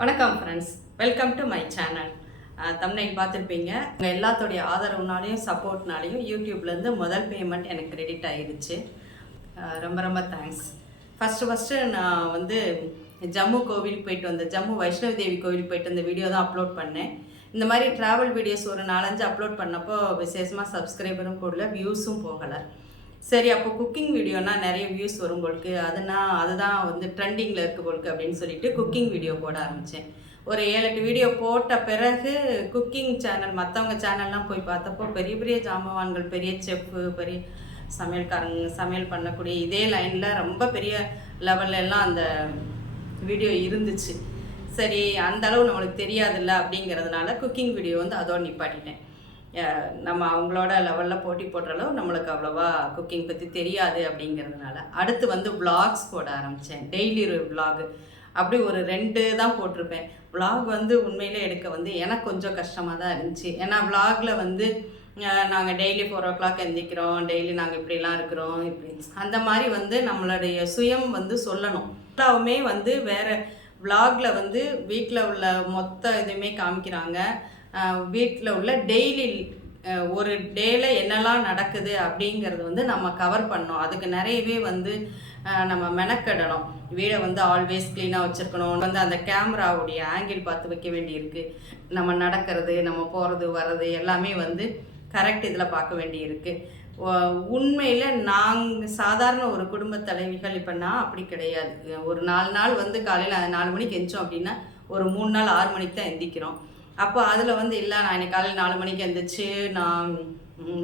வணக்கம் friends, welcome to my channel. Thumbnail பார்த்துருப்பீங்க. உங்கள் எல்லாத்தோடைய ஆதரவுனாலையும் சப்போர்ட்னாலையும் யூடியூப்லேருந்து முதல் பேமெண்ட் எனக்கு கிரெடிட் ஆகிடுச்சு. ரொம்ப ரொம்ப தேங்க்ஸ். ஃபஸ்ட்டு நான் வந்து ஜம்மு கோவிலுக்கு போயிட்டு வந்தேன். ஜம்மு வைஷ்ணவி தேவி கோவிலுக்கு போயிட்டு வந்த வீடியோ தான் அப்லோட் பண்ணேன். இந்த மாதிரி ட்ராவல் வீடியோஸ் ஒரு 4-5 அப்லோட் பண்ணப்போ விசேஷமாக சப்ஸ்கிரைபரும் போடல, வியூஸும் போகலை. சரி, அப்போ குக்கிங் வீடியோனா நிறைய வியூஸ் வரும் போலுக்கு, அதுதான் வந்து ட்ரெண்டிங்கில் இருக்குது போலுக்கு அப்படின்னு சொல்லிட்டு குக்கிங் வீடியோ போட ஆரம்பித்தேன். ஒரு 7-8 வீடியோ போட்ட பிறகு குக்கிங் சேனல் மற்றவங்க சேனல்லாம் போய் பார்த்தப்போ பெரிய பெரிய ஜாம்பவான்கள், பெரிய செஃப்பு, பெரிய சமையல் பண்ணக்கூடிய இதே லைனில் ரொம்ப பெரிய லெவல்லாம் அந்த வீடியோ இருந்துச்சு. சரி, அந்தளவு நம்மளுக்கு தெரியாதுல்ல அப்படிங்கிறதுனால குக்கிங் வீடியோ வந்து அதோடு நிப்பாட்டிட்டேன். நம்ம அவங்களோட லெவலில் போட்டி போடுற அளவு நம்மளுக்கு அவ்வளோவா குக்கிங் பற்றி தெரியாது அப்படிங்கிறதுனால அடுத்து வந்து விளாக்ஸ் போட ஆரம்பித்தேன். டெய்லி ஒரு விளாகு அப்படி ஒரு 2 தான் போட்டிருப்பேன். விளாக் வந்து உண்மையிலே எடுக்க வந்து எனக்கு கொஞ்சம் கஷ்டமாக தான் இருந்துச்சு. ஏன்னா விளாகில் வந்து நாங்கள் டெய்லி 4 o'clock எந்திக்கிறோம், டெய்லி நாங்கள் இப்படிலாம் இருக்கிறோம், இப்படி அந்த மாதிரி வந்து நம்மளுடைய சுயம் வந்து சொல்லணும். எல்லாமே வந்து வேறு விளாகில் வந்து வீட்டில் உள்ள மொத்த இதுவுமே காமிக்கிறாங்க. வீட்டில் உள்ள டெய்லி ஒரு டேல என்னெல்லாம் நடக்குது அப்படிங்கிறது வந்து நம்ம கவர் பண்ணோம். அதுக்கு நிறையவே வந்து நம்ம மெனக்கெடணும். வீடை வந்து ஆல்வேஸ் க்ளீனாக வச்சுருக்கணும். வந்து அந்த கேமராவுடைய ஆங்கிள் பார்த்து வைக்க வேண்டியிருக்கு. நம்ம நடக்கிறது, நம்ம போகிறது வர்றது எல்லாமே வந்து கரெக்ட் இதில் பார்க்க வேண்டியிருக்கு. உண்மையில் நாங்கள் சாதாரண ஒரு குடும்ப தலைவிகள். இப்போ நான் அப்படி கிடையாது. ஒரு 4 நாள் வந்து காலையில் 4 மணிக்கு எந்திச்சோம் அப்படின்னா ஒரு 3 நாள் 6 மணிக்கு தான் எந்திக்கிறோம். அப்போ அதில் வந்து இல்லை, நான் இன்னைக்கு காலையில் 4 மணிக்கு எழுந்திரிச்சு நான்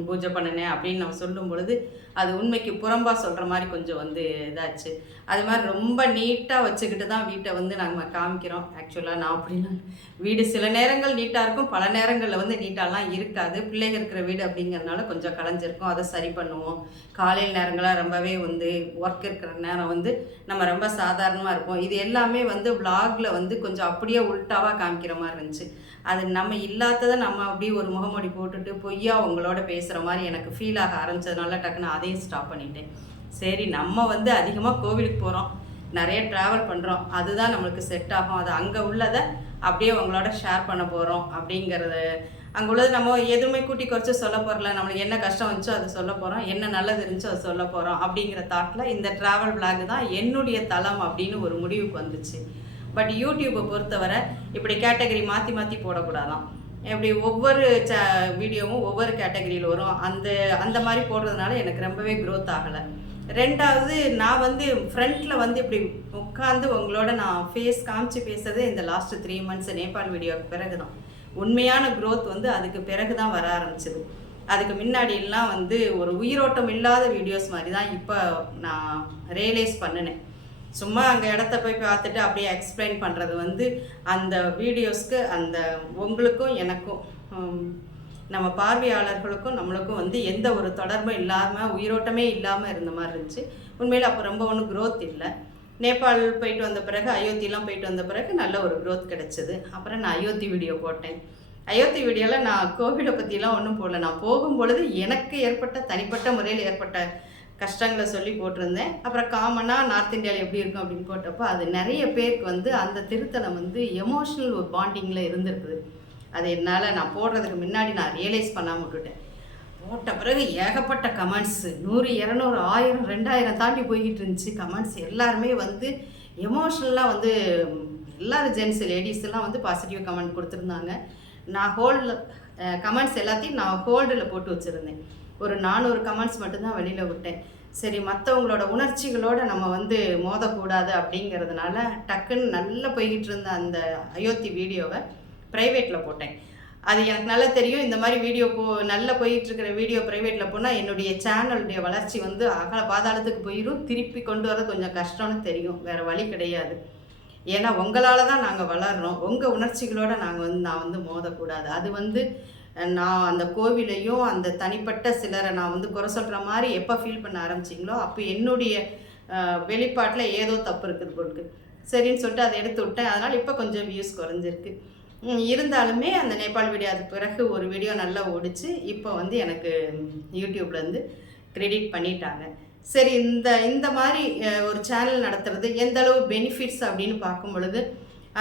பூஜை பண்ணினேன் அப்படின்னு நம்ம சொல்லும் பொழுது அது உண்மைக்கு புறம்பாக சொல்கிற மாதிரி கொஞ்சம் வந்து இதாச்சு. அது மாதிரி ரொம்ப நீட்டாக வச்சுக்கிட்டு தான் வீட்டை வந்து நாங்கள் காமிக்கிறோம். ஆக்சுவலாக நான் அப்படின்னா வீடு சில நேரங்கள் நீட்டாக இருக்கும், பல நேரங்களில் வந்து நீட்டாலாம் இருக்காது. பிள்ளைங்க இருக்கிற வீடு அப்படிங்கிறதுனால கொஞ்சம் கலைஞ்சிருக்கும், அதை சரி பண்ணுவோம். காலையில் நேரங்களாக ரொம்பவே வந்து ஒர்க் இருக்கிற நேரம் வந்து நம்ம ரொம்ப சாதாரணமாக இருப்போம். இது எல்லாமே வந்து விளாகில் வந்து கொஞ்சம் அப்படியே உல்ட்டாவாக காமிக்கிற மாதிரி இருந்துச்சு. அது நம்ம இல்லாததை நம்ம அப்படியே ஒரு முகமூடி போட்டுட்டு பொய்யா உங்களோட பேசுகிற மாதிரி எனக்கு ஃபீல் ஆக ஆரம்பித்ததுனால டக்குன்னு அதையும் ஸ்டாப் பண்ணிட்டேன். சரி, நம்ம வந்து அதிகமாக கோவிலுக்கு போகிறோம், நிறைய ட்ராவல் பண்ணுறோம், அதுதான் நம்மளுக்கு செட் ஆகும். அது அங்கே உள்ளதை அப்படியே உங்களோட ஷேர் பண்ண போகிறோம் அப்படிங்கிறது. அங்கே உள்ளது நம்ம எதுவுமே கூட்டி குறைச்சி சொல்ல போகிறல. நம்மளுக்கு என்ன கஷ்டம் வந்துச்சோ அதை சொல்ல போகிறோம், என்ன நல்லது இருந்துச்சோ அதை சொல்ல போகிறோம் அப்படிங்கிற தாட்டில் இந்த ட்ராவல் விளாக் தான் என்னுடைய தளம் அப்படின்னு ஒரு முடிவுக்கு வந்துச்சு. பட் யூடியூப்பை பொறுத்தவரை இப்படி கேட்டகரி மாற்றி மாற்றி போடக்கூடாதான். இப்படி ஒவ்வொரு வீடியோவும் ஒவ்வொரு கேட்டகரியில் வரும். அந்த மாதிரி போடுறதுனால எனக்கு ரொம்பவே க்ரோத் ஆகலை. 2வது, நான் வந்து ஃப்ரண்ட்டில் வந்து இப்படி உட்காந்து உங்களோட நான் ஃபேஸ் காமிச்சு பேசுறது இந்த லாஸ்ட் 3 months நேபாள் வீடியோவுக்கு பிறகு தான். உண்மையான க்ரோத் வந்து அதுக்கு பிறகு தான் வர ஆரம்பிச்சிது. அதுக்கு முன்னாடியெல்லாம் வந்து ஒரு உயிரோட்டம் இல்லாத வீடியோஸ் மாதிரி தான் இப்போ நான் ரியலைஸ் பண்ணினேன். சும்மா அங்கே இடத்த போய் பார்த்துட்டு அப்படியே எக்ஸ்பிளைன் பண்ணுறது வந்து அந்த வீடியோஸ்க்கு அந்த உங்களுக்கும் எனக்கும் நம்ம பார்வையாளர்களுக்கும் நம்மளுக்கும் வந்து எந்த ஒரு தொடர்பும் இல்லாமல் உயிரோட்டமே இல்லாமல் இருந்த மாதிரி இருந்துச்சு. உண்மையில் அப்போ ரொம்ப ஒன்றும் க்ரோத் இல்லை. நேபாள் போயிட்டு வந்த பிறகு, அயோத்திலாம் போயிட்டு வந்த பிறகு நல்ல ஒரு க்ரோத் கிடச்சிது. அப்புறம் நான் அயோத்தி வீடியோ போட்டேன். அயோத்தி வீடியோவில் நான் கோவிலை பற்றிலாம் ஒன்றும் போடல. நான் போகும்பொழுது எனக்கு ஏற்பட்ட தனிப்பட்ட முறையில் ஏற்பட்ட கஷ்டங்களை சொல்லி போட்டிருந்தேன். அப்புறம் காமனாக நார்த் இந்தியாவில் எப்படி இருக்கும் அப்படின்னு போட்டப்போ அது நிறைய பேருக்கு வந்து அந்த திருத்தலம் வந்து எமோஷ்னல் ஒரு பாண்டிங்கில் இருந்திருக்குது. அது என்னால் நான் போடுறதுக்கு முன்னாடி நான் ரியலைஸ் பண்ணாமல் விட்டுட்டேன். போட்ட பிறகு ஏகப்பட்ட கமெண்ட்ஸ் 100, 200, 1000, 2000 தாண்டி போய்கிட்டு இருந்துச்சு கமெண்ட்ஸ். எல்லாருமே வந்து எமோஷ்னலாக வந்து எல்லோரும் ஜென்ஸ் லேடிஸ் எல்லாம் வந்து பாசிட்டிவ் கமெண்ட் கொடுத்துருந்தாங்க. நான் கமெண்ட்ஸ் எல்லாத்தையும் நான் ஹோல்டில் போட்டு வச்சுருந்தேன். ஒரு 400 கமெண்ட்ஸ் மட்டும்தான் வெளியில் விட்டேன். சரி, மற்றவங்களோட உணர்ச்சிகளோடு நம்ம வந்து மோதக்கூடாது அப்படிங்கிறதுனால டக்குன்னு நல்லா போய்கிட்டு இருந்த அந்த அயோத்தி வீடியோவை ப்ரைவேட்டில் போட்டேன். அது எனக்கு நல்லா தெரியும். இந்த மாதிரி வீடியோ நல்லா போயிட்டுருக்கிற வீடியோ ப்ரைவேட்டில் போனால் என்னுடைய சேனலுடைய வளர்ச்சி வந்து பாதாளத்துக்கு போயிடும். திருப்பி கொண்டு வர கொஞ்சம் கஷ்டம்னு தெரியும், வேறு வழி கிடையாது. ஏன்னா உங்களால் தான் நாங்கள் வளர்கிறோம். உங்கள் உணர்ச்சிகளோடு நான் வந்து மோதக்கூடாது. அது வந்து நான் அந்த கோவிலையும் அந்த தனிப்பட்ட சிலரை நான் வந்து குறை சொல்கிற மாதிரி எப்போ ஃபீல் பண்ண ஆரம்பிச்சிங்களோ அப்போ என்னுடைய வெளிப்பாட்டில் ஏதோ தப்பு இருக்குது போலுக்கு. சரின்னு சொல்லிட்டு அதை எடுத்து விட்டேன். அதனால் இப்போ கொஞ்சம் வியூஸ் குறைஞ்சிருக்கு. இருந்தாலுமே அந்த நேபாள் வீடியோ அது பிறகு ஒரு வீடியோ நல்லா ஓடிச்சு. இப்போ வந்து எனக்கு யூடியூப்லேருந்து கிரெடிட் பண்ணிட்டாங்க. சரி, இந்த மாதிரி ஒரு சேனல் நடத்துறது எந்த அளவு பெனிஃபிட்ஸ் அப்படின்னு பார்க்கும் பொழுது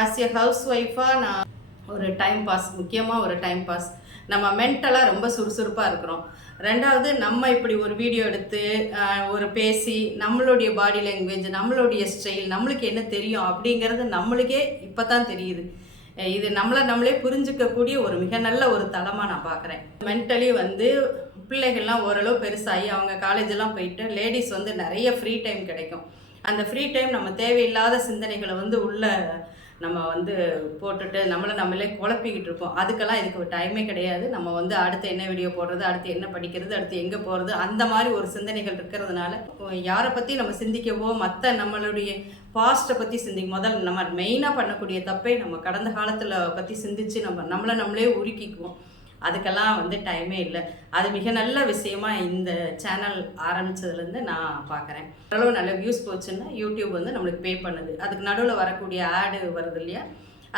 ஆஸ் எ ஹவுஸ் ஒய்ஃபாக நான் ஒரு டைம் பாஸ், முக்கியமாக ஒரு டைம் பாஸ். நம்ம மென்டலாக ரொம்ப சுறுசுறுப்பாக இருக்கிறோம். ரெண்டாவது, நம்ம இப்படி ஒரு வீடியோ எடுத்து ஒரு பேசி நம்மளுடைய பாடி லாங்குவேஜ், நம்மளுடைய ஸ்டைல், நம்மளுக்கு என்ன தெரியும் அப்படிங்கிறது நம்மளுக்கே இப்போ தான் தெரியுது. இது நம்மளே புரிஞ்சிக்கக்கூடிய ஒரு மிக நல்ல ஒரு தளமாக நான் பார்க்குறேன். மென்டலி வந்து பிள்ளைகள்லாம் ஓரளவு பெருசாகி அவங்க காலேஜெல்லாம் போயிட்டு லேடிஸ் வந்து நிறைய ஃப்ரீ டைம் கிடைக்கும். அந்த ஃப்ரீ டைம் நம்ம தேவையில்லாத சிந்தனைகளை வந்து உள்ள நம்ம வந்து போட்டுட்டு நம்மளே குழப்பிக்கிட்டு இருப்போம். அதுக்கெல்லாம் இதுக்கு டைமே கிடையாது. நம்ம வந்து அடுத்து என்ன வீடியோ போடுறது, அடுத்து என்ன படிக்கிறது, அடுத்து எங்கே போகிறது, அந்த மாதிரி ஒரு சிந்தனைகள் இருக்கிறதுனால யாரை பற்றி நம்ம சிந்திக்கவோ, மற்ற நம்மளுடைய பாஸ்ட்டை பற்றி முதல்ல நம்ம மெயினாக பண்ணக்கூடிய தப்பே நம்ம கடந்த காலத்தில் பற்றி சிந்தித்து நம்மளே உருக்கிக்குவோம். அதுக்கெல்லாம் வந்து டைமே இல்லை. அது மிக நல்ல விஷயமா இந்த சேனல் ஆரம்பித்ததுலேருந்து நான் பார்க்குறேன். ஓரளவு நல்ல வியூஸ் போச்சுன்னா யூடியூப் வந்து நம்மளுக்கு பே பண்ணுது. அதுக்கு நடுவில் வரக்கூடிய ஆடு வருது இல்லையா,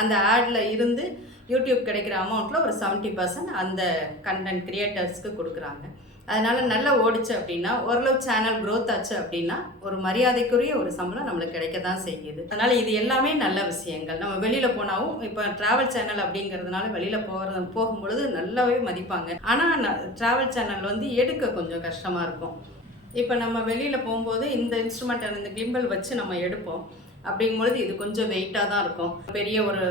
அந்த ஆடில் இருந்து யூடியூப் கிடைக்கிற அமௌண்ட்டில் ஒரு 70% அந்த கண்டென்ட் கிரியேட்டர்ஸ்க்கு கொடுக்குறாங்க. அதனால் நல்லா ஓடிச்சு அப்படின்னா, ஓரளவு சேனல் க்ரோத் ஆச்சு அப்படின்னா ஒரு மரியாதைக்குரிய ஒரு சம்பளம் நம்மளுக்கு கிடைக்க தான் செய்யுது. அதனால் இது எல்லாமே நல்ல விஷயங்கள். நம்ம வெளியில் போனாலும் இப்போ ட்ராவல் சேனல் அப்படிங்கிறதுனால வெளியில் போகும்பொழுது நல்லாவே மதிப்பாங்க. ஆனால் ட்ராவல் சேனல் வந்து எடுக்க கொஞ்சம் கஷ்டமாக இருக்கும். இப்போ நம்ம வெளியில் போகும்போது இந்த இன்ஸ்ட்ருமெண்ட், இந்த கிளிம்பல் வச்சு நம்ம எடுப்போம். அப்படிங்கும்பொழுது இது கொஞ்சம் வெயிட்டாக தான் இருக்கும். பெரிய ஒரு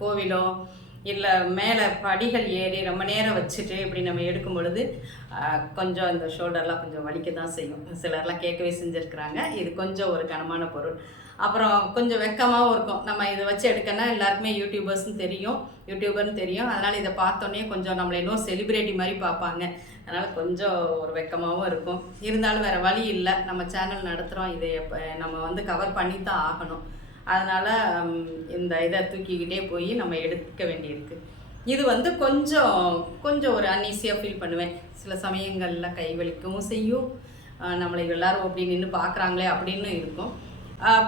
கோவிலோ இல்லை மேலே படிகள் ஏறி ரொம்ப நேரம் வச்சுட்டு இப்படி நம்ம எடுக்கும் பொழுது கொஞ்சம் இந்த ஷோல்டர்லாம் கொஞ்சம் வலிக்க தான் செய்யும். சிலர்லாம் கேட்கவே செஞ்சுருக்குறாங்க. இது கொஞ்சம் ஒரு கனமான பொருள். அப்புறம் கொஞ்சம் வெக்கமாகவும் இருக்கும். நம்ம இதை வச்சு எடுக்கன்னா எல்லாருக்குமே யூடியூபர்னு தெரியும். அதனால் இதை பார்த்தோன்னே கொஞ்சம் நம்மளை இன்னும் செலிப்ரிட்டி மாதிரி பார்ப்பாங்க. அதனால் கொஞ்சம் ஒரு வெக்கமாகவும் இருக்கும். இருந்தாலும் வேறு வழி இல்லை, நம்ம சேனல் நடத்துகிறோம், இதை நம்ம வந்து கவர் பண்ணி தான் ஆகணும். அதனால் இந்த இதை தூக்கிக்கிட்டே போய் நம்ம எடுக்க வேண்டியிருக்கு. இது வந்து கொஞ்சம் ஒரு அன்ஈஸியாக ஃபீல் பண்ணுவேன். சில சமயங்களில் கை வலிக்கவும் செய்யும். நம்மளை எல்லோரும் அப்படி நின்று பார்க்குறாங்களே அப்படின்னு இருக்கும்.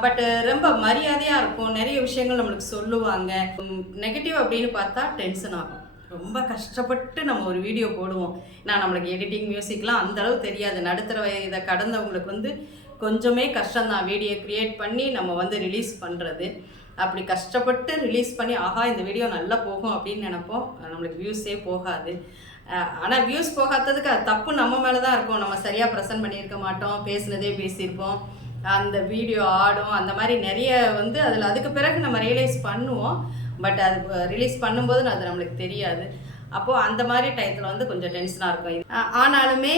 பட்டு ரொம்ப மரியாதையாக இருக்கும். நிறைய விஷயங்கள் நம்மளுக்கு சொல்லுவாங்க. நெகட்டிவ் அப்படின்னு பார்த்தா டென்ஷன் ஆகும். ரொம்ப கஷ்டப்பட்டு நம்ம ஒரு வீடியோ போடுவோம். நம்மளுக்கு எடிட்டிங், மியூசிக்லாம் அந்தளவு தெரியாது. நடுத்தர இதை கடந்தவங்களுக்கு வந்து கொஞ்சமே கஷ்டம்தான் வீடியோ க்ரியேட் பண்ணி நம்ம வந்து ரிலீஸ் பண்ணுறது. அப்படி கஷ்டப்பட்டு ரிலீஸ் பண்ணி ஆஹா இந்த வீடியோ நல்லா போகும் அப்படின்னு நினைப்போம். நம்மளுக்கு வியூஸே போகாது. ஆனால் வியூஸ் போகாததுக்கு அது தப்பு நம்ம மேலே தான் இருக்கும். நம்ம சரியாக ப்ரெசென்ட் பண்ணியிருக்க மாட்டோம், பேசுனதே பேசியிருப்போம், அந்த வீடியோ ஆடும், அந்த மாதிரி நிறைய வந்து அதில் அதுக்கு பிறகு நம்ம ரியலைஸ் பண்ணுவோம். பட் அது ரிலீஸ் பண்ணும்போது அது நம்மளுக்கு தெரியாது. அப்போது அந்த மாதிரி டயத்தில் வந்து கொஞ்சம் டென்ஷனாக இருக்கும். ஆனாலுமே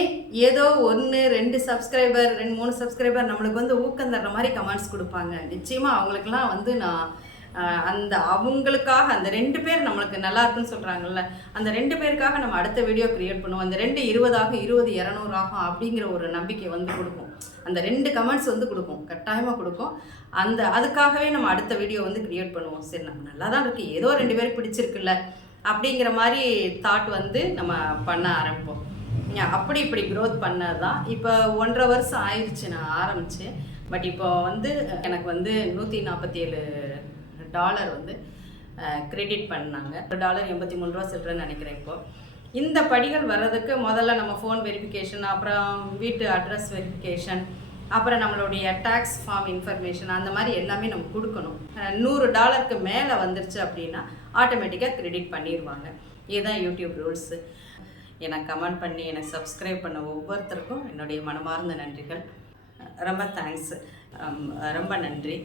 ஏதோ 1, 2 சப்ஸ்கிரைபர், 2, 3 சப்ஸ்கிரைபர் நம்மளுக்கு வந்து ஊக்கம் தர்ற மாதிரி கமெண்ட்ஸ் கொடுப்பாங்க. நிச்சயமாக அவங்களுக்கெல்லாம் வந்து நான் அவங்களுக்காக அந்த 2 பேர் நம்மளுக்கு நல்லா இருக்குன்னு சொல்கிறாங்கல்ல, அந்த 2 பேருக்காக நம்ம அடுத்த வீடியோ க்ரியேட் பண்ணுவோம். அந்த 2 20 ஆகும், 20 200 ஆகும் அப்படிங்கிற ஒரு நம்பிக்கை வந்து கொடுக்கும். அந்த 2 கமெண்ட்ஸ் வந்து கொடுக்கும், கட்டாயமாக கொடுக்கும். அதுக்காகவே நம்ம அடுத்த வீடியோ வந்து க்ரியேட் பண்ணுவோம். சரி நம்ம நல்லா தான் இருக்குது, ஏதோ 2 பேருக்கு பிடிச்சிருக்குல்ல அப்படிங்கிற மாதிரி தாட் வந்து நம்ம பண்ண ஆரம்பிப்போம். அப்படி இப்படி க்ரோத் பண்ணது தான். இப்போ 1.5 வருஷம் ஆயிடுச்சு நான் ஆரம்பித்து. பட் இப்போ வந்து எனக்கு வந்து $147 வந்து கிரெடிட் பண்ணாங்க. $83 சில்லறன்னு நினைக்கிறேன். இப்போது இந்த படிகள் வர்றதுக்கு முதல்ல நம்ம ஃபோன் வெரிஃபிகேஷன், அப்புறம் வீட்டு அட்ரஸ் வெரிஃபிகேஷன், அப்புறம் நம்மளுடைய டேக்ஸ் ஃபார்ம் இன்ஃபர்மேஷன், அந்த மாதிரி எல்லாமே நம்ம கொடுக்கணும். $100 மேலே வந்துருச்சு அப்படின்னா ஆட்டோமேட்டிக்காக கிரெடிட் பண்ணிடுவாங்க. இதுதான் யூடியூப் ரூல்ஸு. எனக்கு கமெண்ட் பண்ணி எனக்கு சப்ஸ்கிரைப் பண்ண ஒவ்வொருத்தருக்கும் என்னுடைய மனமார்ந்த நன்றிகள். ரொம்ப தேங்க்ஸ். ரொம்ப நன்றி.